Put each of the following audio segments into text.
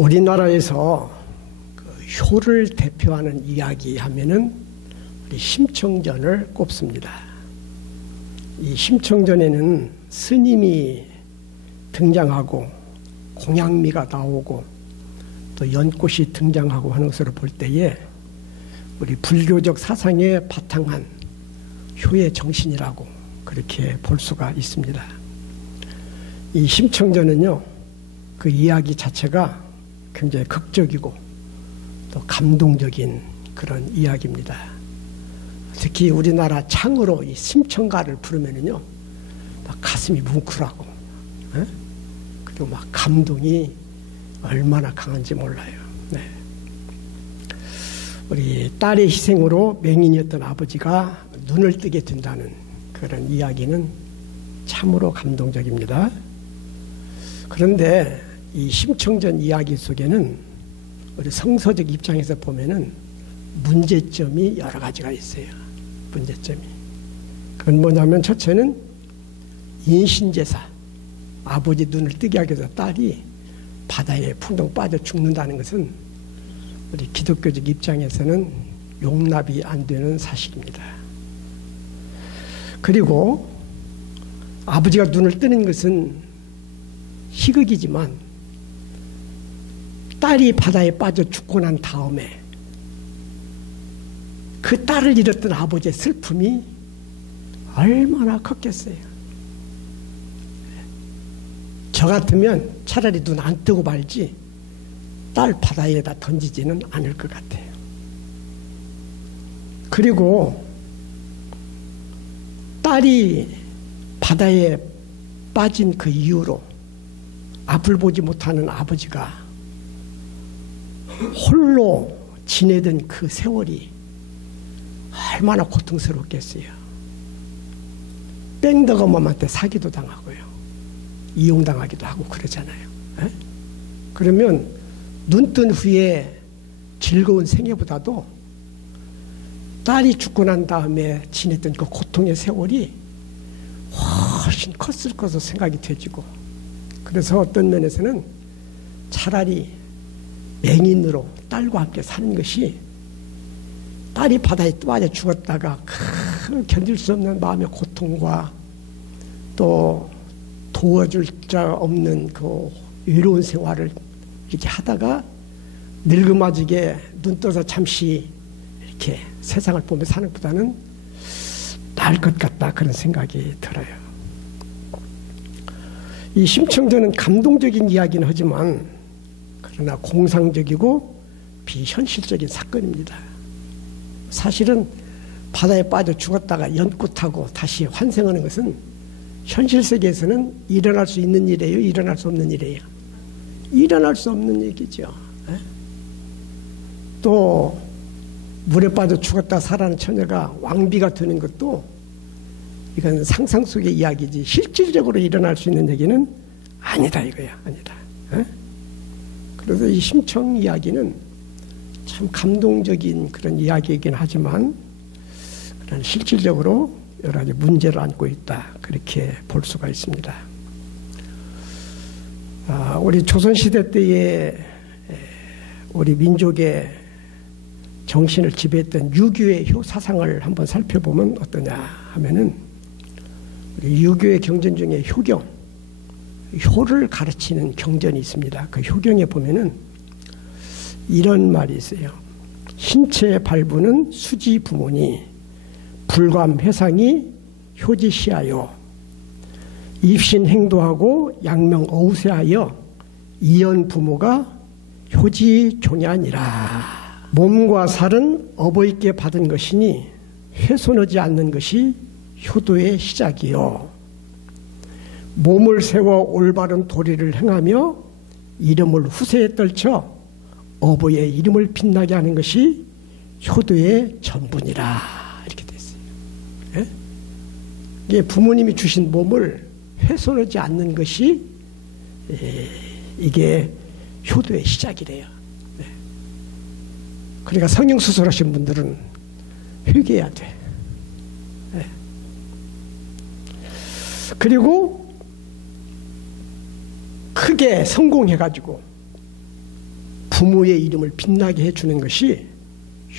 우리나라에서 그 효를 대표하는 이야기 하면은 우리 심청전을 꼽습니다. 이 심청전에는 스님이 등장하고 공양미가 나오고 또 연꽃이 등장하고 하는 것으로 볼 때에 우리 불교적 사상에 바탕한 효의 정신이라고 그렇게 볼 수가 있습니다. 이 심청전은요, 그 이야기 자체가 굉장히 극적이고 또 감동적인 그런 이야기입니다. 특히 우리나라 창으로 이 심청가를 부르면은요, 막 가슴이 뭉클하고, 그리고 막 감동이 얼마나 강한지 몰라요. 네. 우리 딸의 희생으로 맹인이었던 아버지가 눈을 뜨게 된다는 그런 이야기는 참으로 감동적입니다. 그런데 이 심청전 이야기 속에는 우리 성서적 입장에서 보면은 문제점이 여러 가지가 있어요. 문제점이. 그건 뭐냐면 첫째는 인신제사. 아버지 눈을 뜨게 하기 위해서 딸이 바다에 풍덩 빠져 죽는다는 것은 우리 기독교적 입장에서는 용납이 안 되는 사실입니다. 그리고 아버지가 눈을 뜨는 것은 희극이지만 딸이 바다에 빠져 죽고 난 다음에 그 딸을 잃었던 아버지의 슬픔이 얼마나 컸겠어요. 저 같으면 차라리 눈 안 뜨고 말지 딸 바다에다 던지지는 않을 것 같아요. 그리고 딸이 바다에 빠진 그 이후로 앞을 보지 못하는 아버지가 홀로 지내던 그 세월이 얼마나 고통스럽겠어요. 뺑덕어멈한테 사기도 당하고요. 이용당하기도 하고 그러잖아요. 에? 그러면 눈 뜬 후에 즐거운 생애보다도 딸이 죽고 난 다음에 지냈던 그 고통의 세월이 훨씬 컸을 것으로 생각이 되지고, 그래서 어떤 면에서는 차라리 맹인으로 딸과 함께 사는 것이, 딸이 바다에 빠져 죽었다가 그 견딜 수 없는 마음의 고통과 또 도와줄 자 없는 그 외로운 생활을 이렇게 하다가 늙음아지게 눈 떠서 잠시 이렇게 세상을 보며 사는 것보다는 나을 것 같다, 그런 생각이 들어요. 이 심청전은 감동적인 이야기는 하지만 그러나 공상적이고 비현실적인 사건입니다. 사실은 바다에 빠져 죽었다가 연꽃하고 다시 환생하는 것은 현실 세계에서는 일어날 수 있는 일이에요? 일어날 수 없는 일이에요? 일어날 수 없는 얘기죠. 또 물에 빠져 죽었다 살아난 처녀가 왕비가 되는 것도 이건 상상 속의 이야기지 실질적으로 일어날 수 있는 얘기는 아니다, 이거야. 아니다. 그래서 이 심청 이야기는 참 감동적인 그런 이야기이긴 하지만 그런 실질적으로 여러 가지 문제를 안고 있다, 그렇게 볼 수가 있습니다. 우리 조선시대 때에 우리 민족의 정신을 지배했던 유교의 효 사상을 한번 살펴보면 어떠냐 하면은, 우리 유교의 경전 중에 효경, 효를 가르치는 경전이 있습니다. 그 효경에 보면은 이런 말이 있어요. 신체의 발부는 수지 부모니 불감 회상이 효지시하여 입신 행도하고 양명 어우세하여 이연 부모가 효지 종야니라. 몸과 살은 어버이께 받은 것이니 훼손하지 않는 것이 효도의 시작이요. 몸을 세워 올바른 도리를 행하며 이름을 후세에 떨쳐 어버이의 이름을 빛나게 하는 것이 효도의 전분이라. 이렇게 됐어요. 예? 이게 부모님이 주신 몸을 훼손하지 않는 것이 이게 효도의 시작이래요. 네. 그러니까 성형수술 하신 분들은 회개해야 돼. 네. 그리고 크게 성공해가지고 부모의 이름을 빛나게 해주는 것이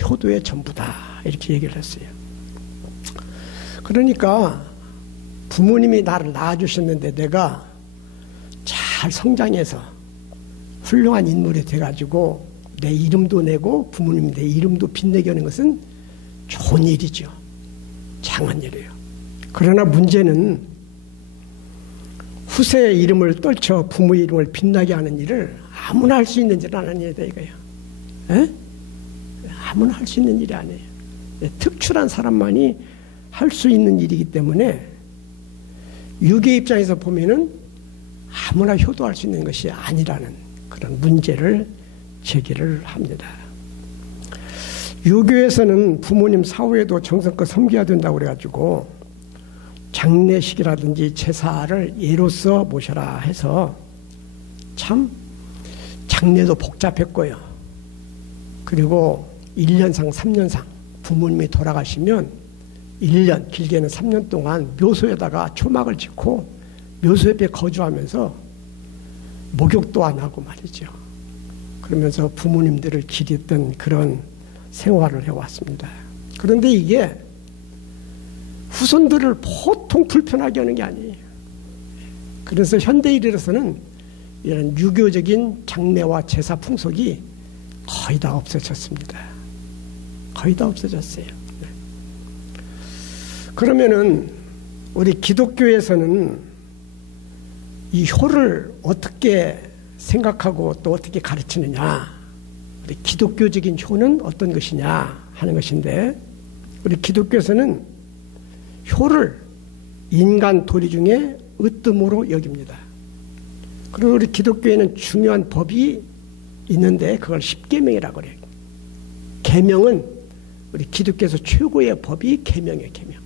효도의 전부다. 이렇게 얘기를 했어요. 그러니까 부모님이 나를 낳아주셨는데 내가 잘 성장해서 훌륭한 인물이 돼가지고 내 이름도 내고 부모님이 내 이름도 빛내게 하는 것은 좋은 일이죠. 장한 일이에요. 그러나 문제는 후세의 이름을 떨쳐 부모의 이름을 빛나게 하는 일을 아무나 할 수 있는 일 아니에요, 이거요. 에? 아무나 할 수 있는 일이 아니에요. 특출한 사람만이 할 수 있는 일이기 때문에 유괴 입장에서 보면은 아무나 효도할 수 있는 것이 아니라는 그런 문제를 제기를 합니다. 유교에서는 부모님 사후에도 정성껏 섬겨야 된다고 그래가지고 장례식이라든지 제사를 예로서 모셔라 해서 참 장례도 복잡했고요. 그리고 1년상 3년상 부모님이 돌아가시면 1년 길게는 3년 동안 묘소에다가 초막을 짓고 묘소 옆에 거주하면서 목욕도 안 하고 말이죠. 그러면서 부모님들을 기렸던 그런 생활을 해왔습니다. 그런데 이게 후손들을 보통 불편하게 하는 게 아니에요. 그래서 현대에 이르러서는 이런 유교적인 장례와 제사 풍속이 거의 다 없어졌습니다. 거의 다 없어졌어요. 그러면은 우리 기독교에서는 이 효를 어떻게 생각하고 또 어떻게 가르치느냐, 우리 기독교적인 효는 어떤 것이냐 하는 것인데, 우리 기독교에서는 효를 인간 도리 중에 으뜸으로 여깁니다. 그리고 우리 기독교에는 중요한 법이 있는데 그걸 십계명이라고 그래요. 계명은 우리 기독교에서 최고의 법이 계명이에요. 계명.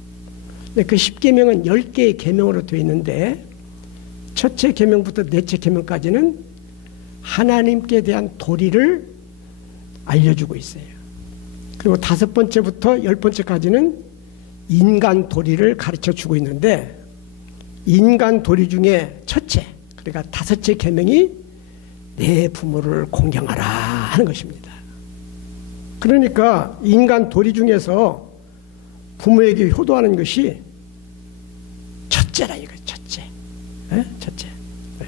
근데 그 십계명은 10개의 계명으로 되어 있는데 첫째 계명부터 넷째 계명까지는 하나님께 대한 도리를 알려주고 있어요. 그리고 5번째부터 10번째까지는 인간 도리를 가르쳐주고 있는데, 인간 도리 중에 첫째, 그러니까 5째 계명이 내 부모를 공경하라 하는 것입니다. 그러니까 인간 도리 중에서 부모에게 효도하는 것이 첫째라 이거예요. 첫째. 네? 첫째. 네.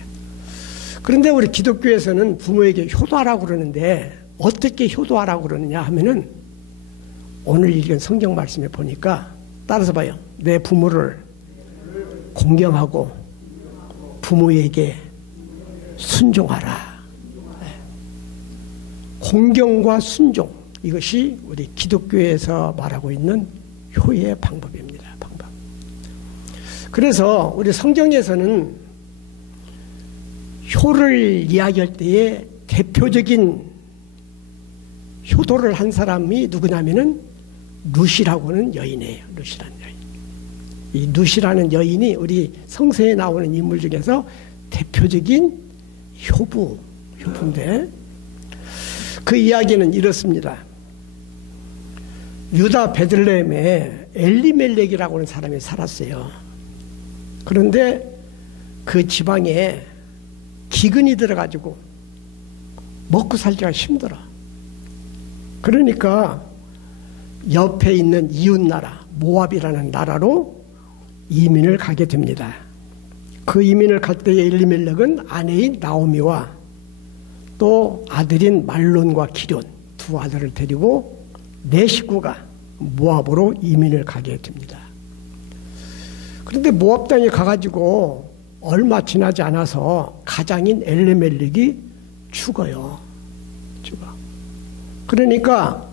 그런데 우리 기독교에서는 부모에게 효도하라고 그러는데 어떻게 효도하라고 그러느냐 하면은 오늘 읽은 성경 말씀에 보니까 따라서 봐요. 내 부모를 공경하고 부모에게 순종하라. 네. 공경과 순종, 이것이 우리 기독교에서 말하고 있는 효의 방법입니다. 방법. 그래서 우리 성경에서는 효를 이야기할 때에 대표적인 효도를 한 사람이 누구냐면은 룻이라고 하는 여인이에요. 룻이라는 여인. 이 룻이라는 여인이 우리 성서에 나오는 인물 중에서 대표적인 효부인데, 그 이야기는 이렇습니다. 유다 베들레헴에 엘리멜렉이라고 하는 사람이 살았어요. 그런데 그 지방에 기근이 들어가지고 먹고 살기가 힘들어. 그러니까 옆에 있는 이웃나라 모압이라는 나라로 이민을 가게 됩니다. 그 이민을 갈 때에 엘리멜렉은 아내인 나오미와 또 아들인 말론과 기럨 두 아들을 데리고 4식구가 모압으로 이민을 가게 됩니다. 그런데 모압 땅에 가가지고 얼마 지나지 않아서 가장인 엘리멜렉이 죽어요. 죽어. 그러니까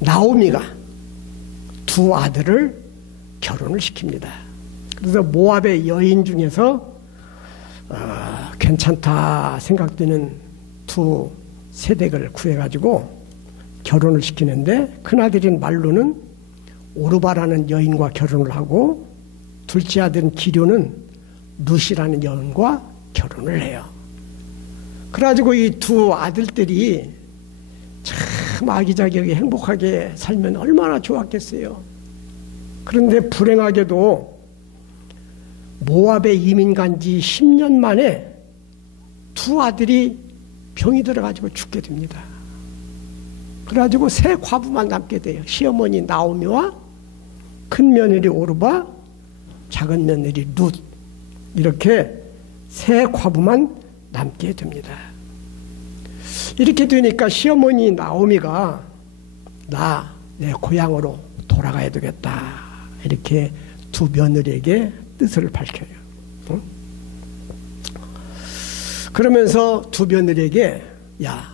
나오미가 두 아들을 결혼을 시킵니다. 그래서 모압의 여인 중에서 괜찮다 생각되는 두 세댁을 구해가지고 결혼을 시키는데, 큰아들인 말로는 오르바라는 여인과 결혼을 하고 둘째 아들인 기럨은 룻이라는 여인과 결혼을 해요. 그래가지고 이 두 아들들이 참 아기자기하게 행복하게 살면 얼마나 좋았겠어요. 그런데 불행하게도 모압에 이민 간 지 10년 만에 두 아들이 병이 들어가지고 죽게 됩니다. 그래가지고 세 과부만 남게 돼요. 시어머니 나오미와 큰 며느리 오르바, 작은 며느리 룻, 이렇게 세 과부만 남게 됩니다. 이렇게 되니까 시어머니 나오미가 내 고향으로 돌아가야 되겠다, 이렇게 두 며느리에게 뜻을 밝혀요. 그러면서 두 며느리에게, 야,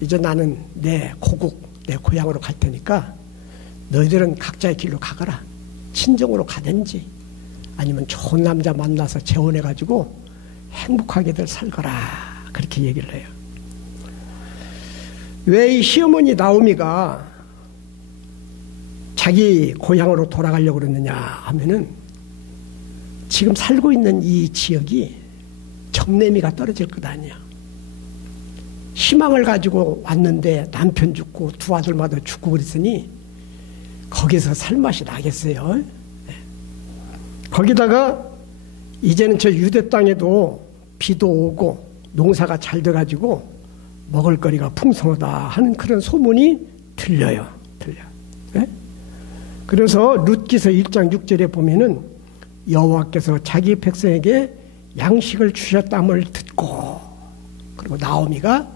이제 나는 내 고국, 내 고향으로 갈 테니까 너희들은 각자의 길로 가거라. 친정으로 가든지 아니면 좋은 남자 만나서 재혼해가지고 행복하게들 살거라, 그렇게 얘기를 해요. 왜 이 시어머니 나오미가 자기 고향으로 돌아가려고 그러느냐 하면은, 지금 살고 있는 이 지역이 정내미가 떨어질 것 아니야. 희망을 가지고 왔는데 남편 죽고 두 아들마다 죽고 그랬으니 거기서 살 맛이 나겠어요. 네. 거기다가 이제는 저 유대 땅에도 비도 오고 농사가 잘 돼가지고 먹을거리가 풍성하다 하는 그런 소문이 들려요. 네? 그래서 룻기서 1장 6절에 보면은 여호와께서 자기 백성에게 양식을 주셨다함을 듣고, 그리고 나오미가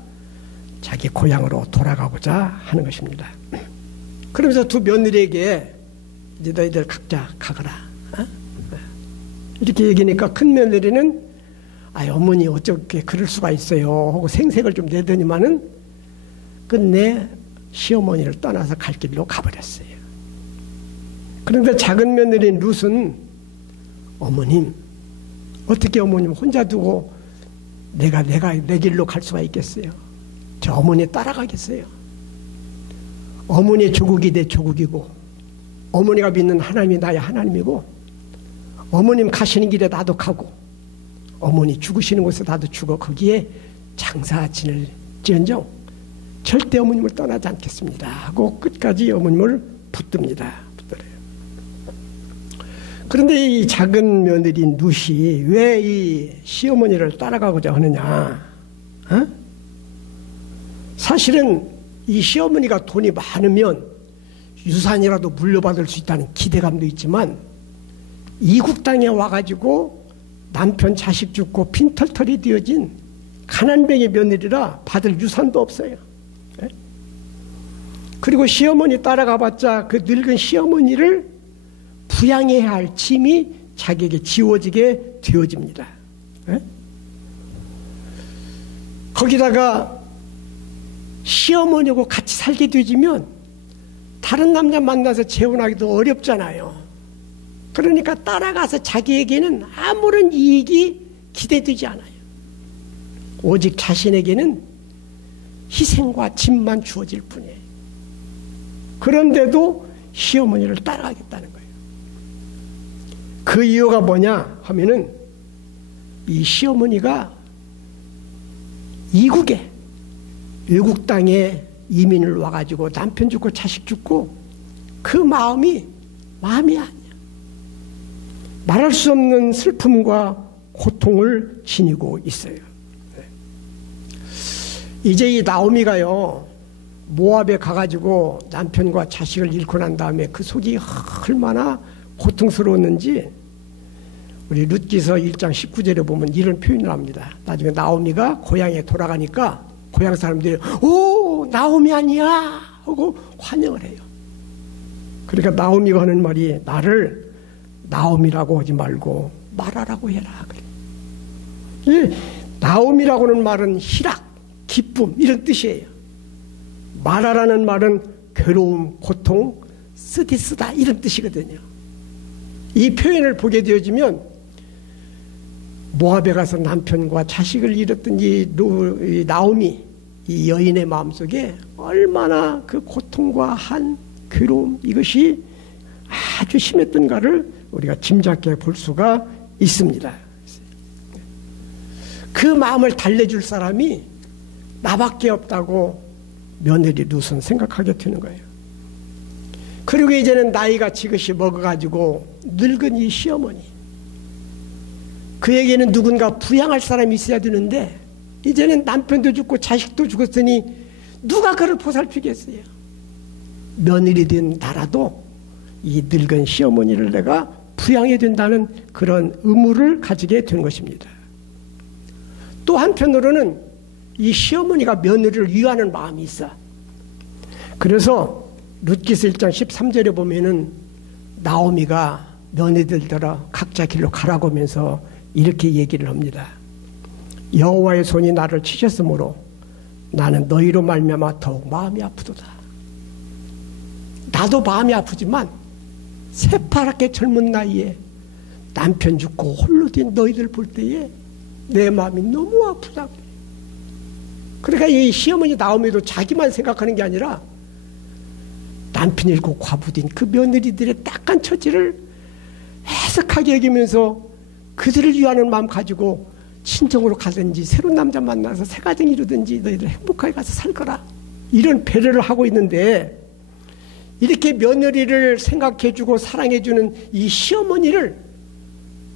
자기 고향으로 돌아가고자 하는 것입니다. 그러면서 두 며느리에게 이제 너희들 각자 가거라, 이렇게 얘기하니까 큰 며느리는 어머니 어떻게 그럴 수가 있어요 하고 생색을 좀 내더니만은 끝내 시어머니를 떠나서 갈 길로 가버렸어요. 그런데 작은 며느리인 룻은, 어머님, 어떻게 어머님 혼자 두고 내가 내 길로 갈 수가 있겠어요? 저 어머니 따라가겠어요? 어머니의 조국이 내 조국이고, 어머니가 믿는 하나님이 나의 하나님이고, 어머님 가시는 길에 나도 가고, 어머니 죽으시는 곳에 나도 죽어 거기에 장사 지낼지언정 절대 어머님을 떠나지 않겠습니다 하고 끝까지 어머님을 붙듭니다. 그런데 이 작은 며느리 룻이 왜 이 시어머니를 따라가고자 하느냐? 사실은 이 시어머니가 돈이 많으면 유산이라도 물려받을 수 있다는 기대감도 있지만, 이국 땅에 와가지고 남편 자식 죽고 빈털털이 되어진 가난뱅이 며느리라 받을 유산도 없어요. 그리고 시어머니 따라가봤자 그 늙은 시어머니를 부양해야 할 짐이 자기에게 지워지게 되어집니다. 거기다가 시어머니하고 같이 살게 되지면 다른 남자 만나서 재혼하기도 어렵잖아요. 그러니까 따라가서 자기에게는 아무런 이익이 기대되지 않아요. 오직 자신에게는 희생과 짐만 주어질 뿐이에요. 그런데도 시어머니를 따라가겠다는 거예요. 그 이유가 뭐냐 하면은, 이 시어머니가 이국에, 외국 땅에 이민을 와가지고 남편 죽고 자식 죽고 그 마음이 아니야. 말할 수 없는 슬픔과 고통을 지니고 있어요. 이제 이 나오미가요, 모압에 가가지고 남편과 자식을 잃고 난 다음에 그 속이 얼마나 고통스러웠는지 우리 룻기서 1장 19절에 보면 이런 표현을 합니다. 나중에 나오미가 고향에 돌아가니까 고향 사람들이 오, 나오미 아니야 하고 환영을 해요. 그러니까 나오미가 하는 말이, 나를 나오미라고 하지 말고 마라라고 해라. 그래. 이 나오미라고 하는 말은 희락, 기쁨 이런 뜻이에요. 마라라는 말은 괴로움, 고통, 쓰디쓰다 이런 뜻이거든요. 이 표현을 보게 되어지면 모압에 가서 남편과 자식을 잃었던 이 나오미, 이 여인의 마음속에 얼마나 그 고통과 한 괴로움, 이것이 아주 심했던가를 우리가 짐작해 볼 수가 있습니다. 그 마음을 달래줄 사람이 나밖에 없다고 며느리 룻은 생각하게 되는 거예요. 그리고 이제는 나이가 지긋이 먹어가지고 늙은 이 시어머니, 그에게는 누군가 부양할 사람이 있어야 되는데 이제는 남편도 죽고 자식도 죽었으니 누가 그를 보살피겠어요. 며느리 된 나라도 이 늙은 시어머니를 내가 부양해야 된다는 그런 의무를 가지게 된 것입니다. 또 한편으로는 이 시어머니가 며느리를 위하는 마음이 있어. 그래서 룻기서 1장 13절에 보면은 나오미가 며느리들더러 각자 길로 가라고 하면서 이렇게 얘기를 합니다. 여호와의 손이 나를 치셨으므로 나는 너희로 말미암아 더욱 마음이 아프도다. 나도 마음이 아프지만 새파랗게 젊은 나이에 남편 죽고 홀로 된 너희들 볼 때에 내 마음이 너무 아프다고. 그러니까 이 시어머니 나오미도 자기만 생각하는 게 아니라 남편 잃고 과부된 그 며느리들의 딱한 처지를 해석하게 여기면서 그들을 위하는 마음 가지고 친정으로 가든지 새로운 남자 만나서 새 가정 이루든지 너희들 행복하게 가서 살 거라, 이런 배려를 하고 있는데, 이렇게 며느리를 생각해주고 사랑해주는 이 시어머니를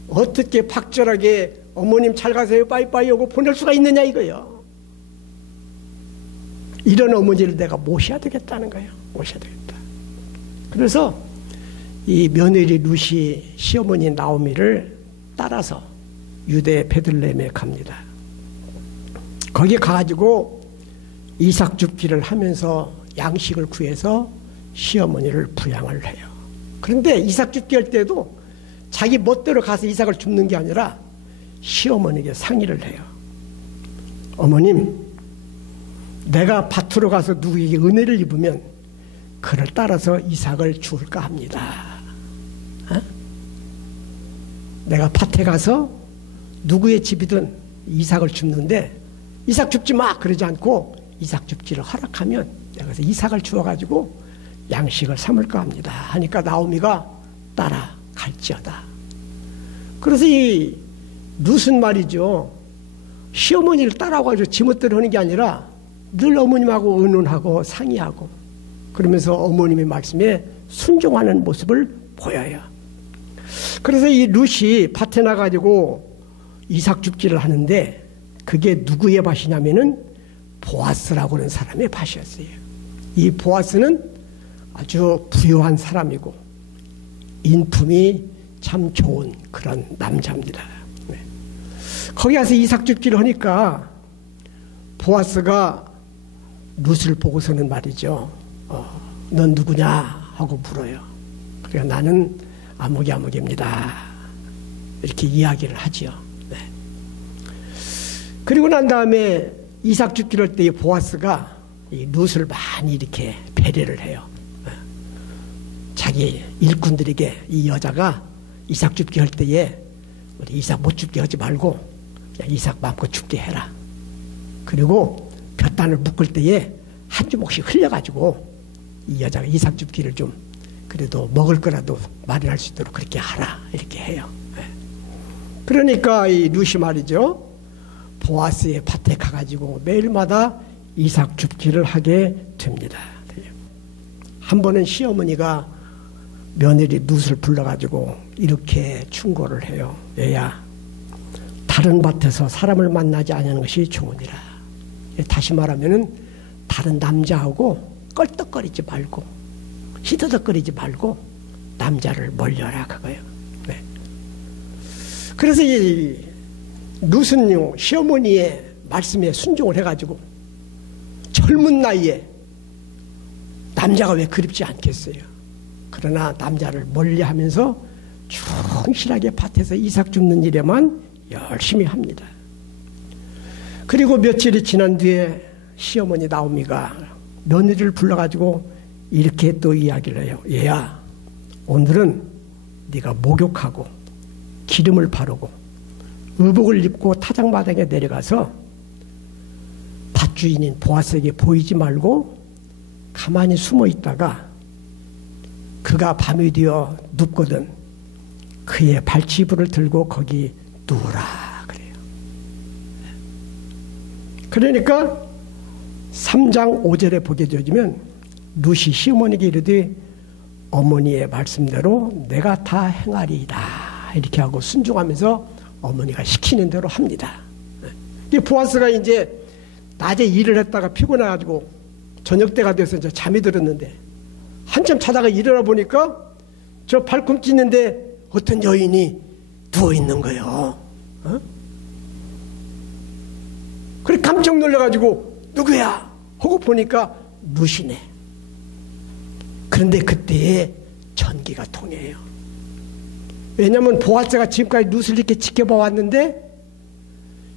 어떻게 박절하게 어머님 잘 가세요 빠이빠이 하고 보낼 수가 있느냐 이거예요. 이런 어머니를 내가 모셔야 되겠다는 거예요. 모셔야 되겠다. 그래서 이 며느리 룻이 시어머니 나오미를 따라서 유대 베들레헴에 갑니다. 거기 가가지고 이삭 줍기를 하면서 양식을 구해서 시어머니를 부양을 해요. 그런데 이삭 줍기 할 때도 자기 멋대로 가서 이삭을 줍는 게 아니라 시어머니에게 상의를 해요. 어머님, 내가 밭으로 가서 누구에게 은혜를 입으면 그를 따라서 이삭을 줄까 합니다. 어? 내가 밭에 가서 누구의 집이든 이삭을 줍는데 이삭 줍지 마 그러지 않고 이삭 줍기를 허락하면 내가 그래서 이삭을 주어가지고 양식을 삼을까 합니다 하니까 나오미가 따라갈지어다. 그래서 이 룻은 말이죠, 시어머니를 따라가지고 지멋대로 하는 게 아니라 늘 어머님하고 의논하고 상의하고 그러면서 어머님의 말씀에 순종하는 모습을 보여요. 그래서 이 룻이 밭에 나가지고 이삭 줍기를 하는데 그게 누구의 밭이냐면은 보아스라고 하는 사람의 밭이었어요. 이 보아스는 아주 부유한 사람이고 인품이 참 좋은 그런 남자입니다. 네. 거기 가서 이삭 줍기를 하니까 보아스가 룻을 보고서는 말이죠, 넌 누구냐 하고 물어요. 그러니까 나는 아무개입니다 이렇게 이야기를 하지요. 네. 그리고 난 다음에 이삭 줍기를 할 때 보아스가 이 룻을 많이 이렇게 배려를 해요. 자기 일꾼들에게 이 여자가 이삭 줍기 할 때에 우리 이삭 못 줍게 하지 말고 그냥 이삭 마음껏 줍게 해라. 그리고 볕단을 묶을 때에 한 주먹씩 흘려가지고 이 여자가 이삭 줍기를 좀 그래도 먹을 거라도 마련할 수 있도록 그렇게 하라 이렇게 해요. 그러니까 이 룻이 말이죠, 보아스의 밭에 가가지고 매일마다 이삭 줍기를 하게 됩니다. 한 번은 시어머니가 며느리 룻을 불러가지고 이렇게 충고를 해요. 얘야, 다른 밭에서 사람을 만나지 않는 것이 좋으니라. 다시 말하면은 다른 남자하고 껄떡거리지 말고 히더덕거리지 말고 남자를 멀려라 그거예요. 네. 그래서 이 룻은요 시어머니의 말씀에 순종을 해가지고 젊은 나이에 남자가 왜 그립지 않겠어요. 그러나 남자를 멀리하면서 충실하게 밭에서 이삭 줍는 일에만 열심히 합니다. 그리고 며칠이 지난 뒤에 시어머니 나오미가 며느리를 불러가지고 이렇게 또 이야기를 해요. 얘야, 오늘은 네가 목욕하고 기름을 바르고 의복을 입고 타작마당에 내려가서 밭주인인 보아스에게 보이지 말고 가만히 숨어 있다가 그가 밤이 되어 눕거든 그의 발치부를 들고 거기 누우라 그래요. 그러니까 3장 5절에 보게 되어지면 룻이 시어머니에게 이르되 어머니의 말씀대로 내가 다 행하리이다 이렇게 하고 순종하면서 어머니가 시키는 대로 합니다. 보아스가 이제 낮에 일을 했다가 피곤해가지고 저녁 때가 돼서 이제 잠이 들었는데 한참 자다가 일어나 보니까 저 발꿈치 있는데 어떤 여인이 누워 있는 거예요. 그래 깜짝 놀라가지고 누구야? 하고 보니까 룻이네. 그런데 그때에 전기가 통해요. 왜냐하면 보아스가 지금까지 룻을 이렇게 지켜봐 왔는데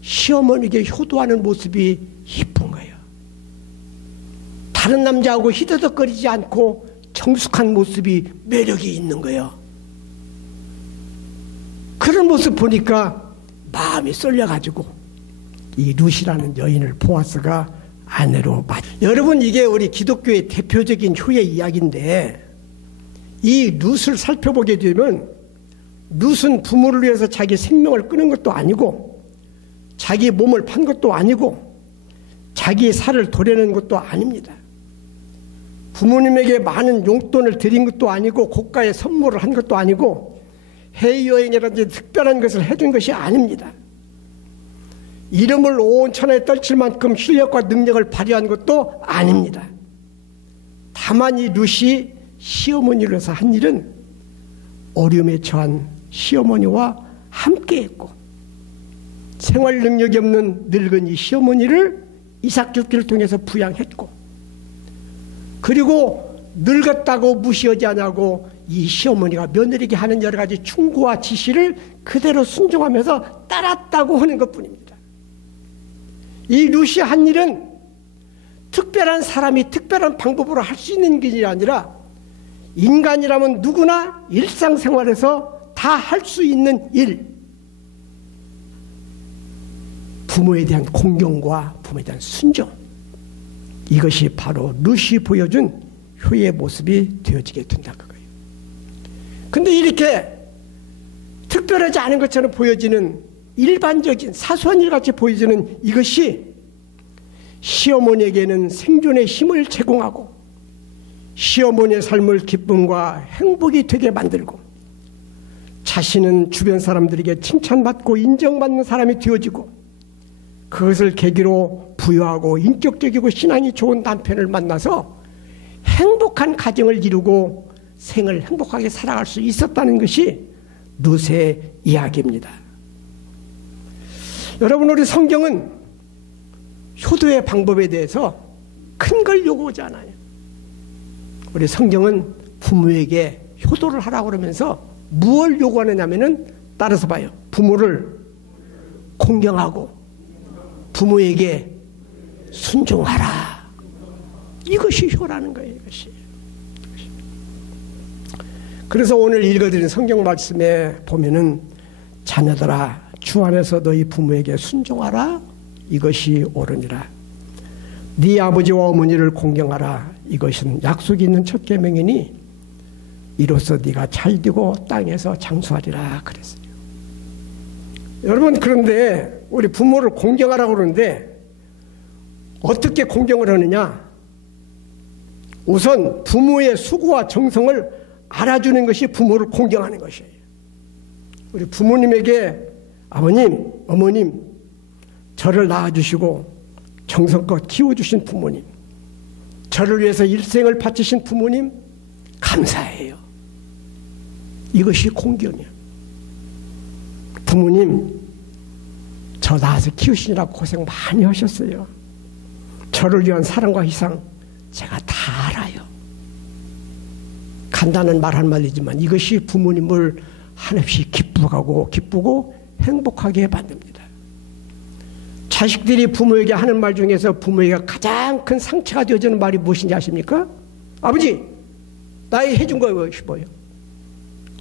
시어머니에게 효도하는 모습이 이쁜 거예요. 다른 남자하고 히더덕거리지 않고 정숙한 모습이 매력이 있는 거예요. 그런 모습 보니까 마음이 쏠려가지고 이 룻이라는 여인을 보아스가 아내로 맞. 여러분 이게 우리 기독교의 대표적인 효의 이야기인데 이 룻을 살펴보게 되면 룻은 부모를 위해서 자기 생명을 끊은 것도 아니고 자기 몸을 판 것도 아니고 자기의 살을 도려낸 것도 아닙니다. 부모님에게 많은 용돈을 드린 것도 아니고 고가의 선물을 한 것도 아니고 해외여행이라든지 특별한 것을 해준 것이 아닙니다. 이름을 온 천하에 떨칠 만큼 실력과 능력을 발휘한 것도 아닙니다. 다만 이 룻이 시어머니를 위해서 한 일은 어려움에 처한 시어머니와 함께했고 생활 능력이 없는 늙은이 시어머니를 이삭 죽기를 통해서 부양했고 그리고 늙었다고 무시하지 않냐고 이 시어머니가 며느리에게 하는 여러 가지 충고와 지시를 그대로 순종하면서 따랐다고 하는 것뿐입니다. 이 룻이 한 일은 특별한 사람이 특별한 방법으로 할 수 있는 일이 아니라 인간이라면 누구나 일상생활에서 다 할 수 있는 일, 부모에 대한 공경과 부모에 대한 순종, 이것이 바로 룻이 보여준 효의 모습이 되어지게 된다 그거예요. 근데 이렇게 특별하지 않은 것처럼 보여지는 일반적인 사소한 일같이 보여지는 이것이 시어머니에게는 생존의 힘을 제공하고 시어머니의 삶을 기쁨과 행복이 되게 만들고 자신은 주변 사람들에게 칭찬받고 인정받는 사람이 되어지고 그것을 계기로 부유하고 인격적이고 신앙이 좋은 남편을 만나서 행복한 가정을 이루고 생을 행복하게 살아갈 수 있었다는 것이 룻의 이야기입니다. 여러분 우리 성경은 효도의 방법에 대해서 큰 걸 요구하지 않아요. 우리 성경은 부모에게 효도를 하라고 그러면서 무엇을 요구하느냐면은 따라서 봐요. 부모를 공경하고 부모에게 순종하라. 이것이 효라는 거예요. 이것이. 그래서 오늘 읽어드린 성경 말씀에 보면은 자녀들아 주 안에서 너희 부모에게 순종하라. 이것이 옳으니라. 네 아버지와 어머니를 공경하라. 이것은 약속이 있는 첫 계명이니 이로써 네가 잘되고 땅에서 장수하리라 그랬어요. 여러분 그런데 우리 부모를 공경하라고 그러는데 어떻게 공경을 하느냐? 우선 부모의 수고와 정성을 알아주는 것이 부모를 공경하는 것이에요. 우리 부모님에게 아버님, 어머님, 저를 낳아주시고 정성껏 키워주신 부모님, 저를 위해서 일생을 바치신 부모님 감사해요. 이것이 공경이에요. 부모님, 저 낳아서 키우시느라고 고생 많이 하셨어요. 저를 위한 사랑과 희생 제가 다 알아요. 간단한 말 한마디지만 이것이 부모님을 한없이 기쁘고 행복하게 만듭니다. 자식들이 부모에게 하는 말 중에서 부모에게 가장 큰 상처가 되어지는 말이 무엇인지 아십니까? 아버지, 나에게 해준 것이 뭐예요?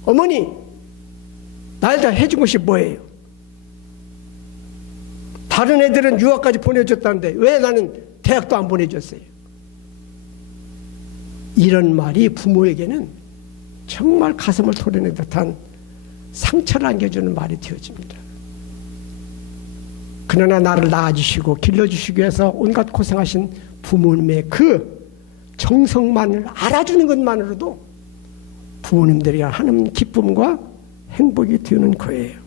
어머니, 나에게 해준 것이 뭐예요? 다른 애들은 유학까지 보내줬다는데 왜 나는 대학도 안 보내줬어요? 이런 말이 부모에게는 정말 가슴을 토려낸 듯한 상처를 안겨주는 말이 되어집니다. 그러나 나를 낳아주시고 길러주시기 위해서 온갖 고생하신 부모님의 그 정성만을 알아주는 것만으로도 부모님들이 하는 기쁨과 행복이 되는 거예요.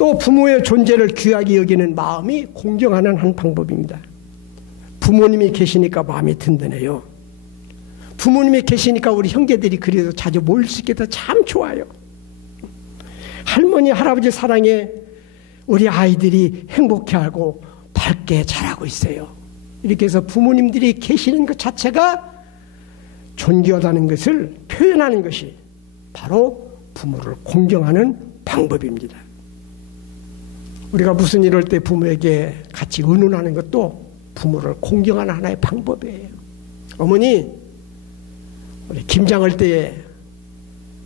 또 부모의 존재를 귀하게 여기는 마음이 공경하는 한 방법입니다. 부모님이 계시니까 마음이 든든해요. 부모님이 계시니까 우리 형제들이 그래도 자주 모일 수 있게 돼 참 좋아요. 할머니, 할아버지 사랑에 우리 아이들이 행복해하고 밝게 자라고 있어요. 이렇게 해서 부모님들이 계시는 것 자체가 존귀하다는 것을 표현하는 것이 바로 부모를 공경하는 방법입니다. 우리가 무슨 일을 할 때 부모에게 같이 의논하는 것도 부모를 공경하는 하나의 방법이에요. 어머니, 우리 김장할 때에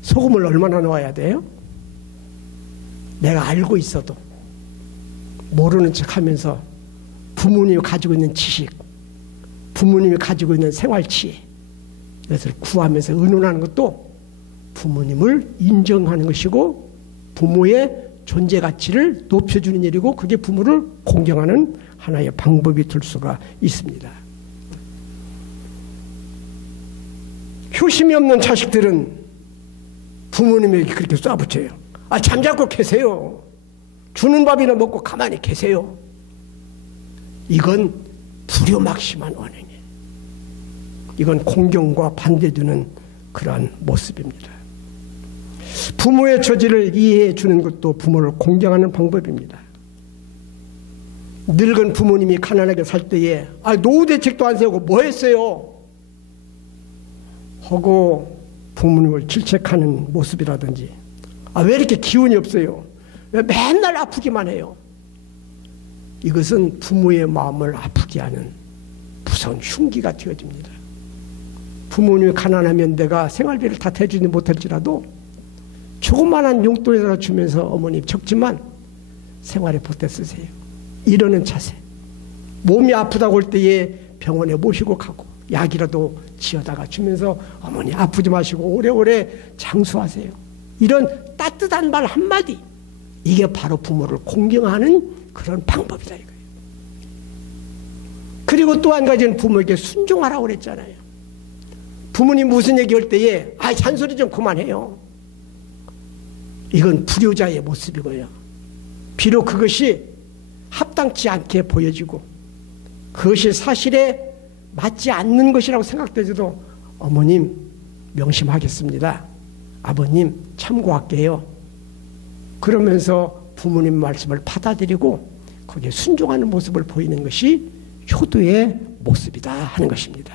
소금을 얼마나 넣어야 돼요? 내가 알고 있어도 모르는 척하면서 부모님이 가지고 있는 지식, 부모님이 가지고 있는 생활치에 이것을 구하면서 의논하는 것도 부모님을 인정하는 것이고 부모의 존재 가치를 높여주는 일이고 그게 부모를 공경하는 하나의 방법이 될 수가 있습니다. 효심이 없는 자식들은 부모님에게 그렇게 쏴붙여요. 잠자고 계세요. 주는 밥이나 먹고 가만히 계세요. 이건 불효막심한 원행이에요. 이건 공경과 반대되는 그러한 모습입니다. 부모의 처지를 이해해 주는 것도 부모를 공경하는 방법입니다. 늙은 부모님이 가난하게 살 때에 노후 대책도 안 세우고 뭐 했어요? 하고 부모님을 질책하는 모습이라든지 왜 이렇게 기운이 없어요? 왜 맨날 아프기만 해요? 이것은 부모의 마음을 아프게 하는 무서운 흉기가 되어집니다. 부모님이 가난하면 내가 생활비를 다 대주지 못할지라도 조그만한 용돈에다가 주면서 어머니 적지만 생활에 보태 쓰세요. 이러는 자세. 몸이 아프다고 할 때에 병원에 모시고 가고 약이라도 지어다가 주면서 어머니 아프지 마시고 오래오래 장수하세요. 이런 따뜻한 말 한마디, 이게 바로 부모를 공경하는 그런 방법이다 이거예요. 그리고 또 한 가지는 부모에게 순종하라고 그랬잖아요. 부모님 무슨 얘기할 때에 잔소리 좀 그만해요. 이건 불효자의 모습이고요. 비록 그것이 합당치 않게 보여지고 그것이 사실에 맞지 않는 것이라고 생각되어도 어머님 명심하겠습니다. 아버님 참고할게요. 그러면서 부모님 말씀을 받아들이고 거기에 순종하는 모습을 보이는 것이 효도의 모습이다 하는 것입니다.